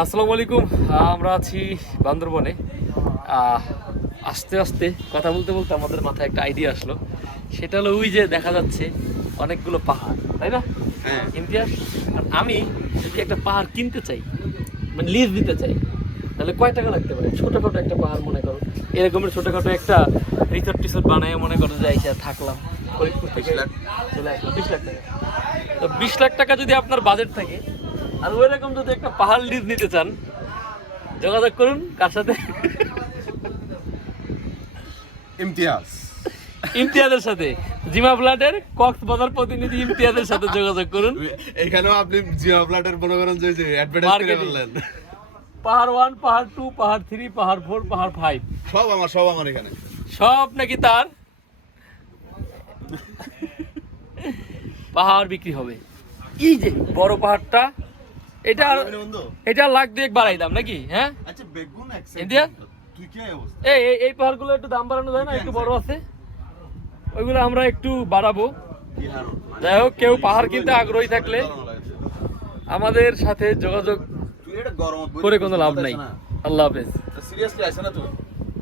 আসসালামু আলাইকুম। আমরা আছি বান্দরবনে। আস্তে আস্তে কথা বলতে বলতে আমাদের মাথায় একটা আইডিয়া আসলো। সেটা হলো ওই যে দেখা যাচ্ছে অনেকগুলো পাহাড়, তাই না? হ্যাঁ। ইমতিয়াজ, আর আমি যদি একটা পাহাড় কিনতে চাই, মানে লিজ দিতে চাই, তাহলে কয় টাকা লাগতে পারে? ছোটখাটো একটা পাহাড় মনে করো, এরকমের ছোটখাটো একটা রিসোর্ট টিসোর্ট বানায় মনে করো যে এসে থাকলাম, ফরিদপুর থেকে 20 লাখ। চলে আসলাম 20 লাখ টাকা। তো 20 লাখ টাকা যদি আপনার বাজেট থাকে আর ওই রকম যদি একটা পাহাড় লিজ নিতে চান, যোগাযোগ করুন কার সাথে? ইমতিয়াজ। ইমতিয়াজের সাথে। জিমা ফ্ল্যাটের কক্সবাজার প্রতিনিধি ইমতিয়াজের সাথে যোগাযোগ করুন। এখানেও আপনি জিও ফ্ল্যাটের মনে করেন যে অ্যাডভার্টাইজ করে Marketing। বললেন। পাহাড় 1, পাহাড় 2, পাহাড় 3, পাহাড় 4, পাহাড় 5 সব আমার এখানে। সব নাকি তার। পাহাড় বিক্রি হবে। এই যে বড় পাহাড়টা, এটা এটা লাখ দুয়েক বাড়াই দাম নাকি? হ্যাঁ আচ্ছা বেগুন ইন্ডিয়া? তুই কি অবস্থা? এই পাহাড়গুলো একটু দাম বাড়ানো যায় না? একটু বড় আছে, ওইগুলো আমরা একটু বাড়াবো। যাই হোক, কেউ পাহাড় কিনতে আগ্রহী থাকলে আমাদের সাথে যোগাযোগ তুই এটা গরম করে কোনো লাভ নাই। আল্লাহ হাফেজ। সিরিয়াসলি আইছ না তুই?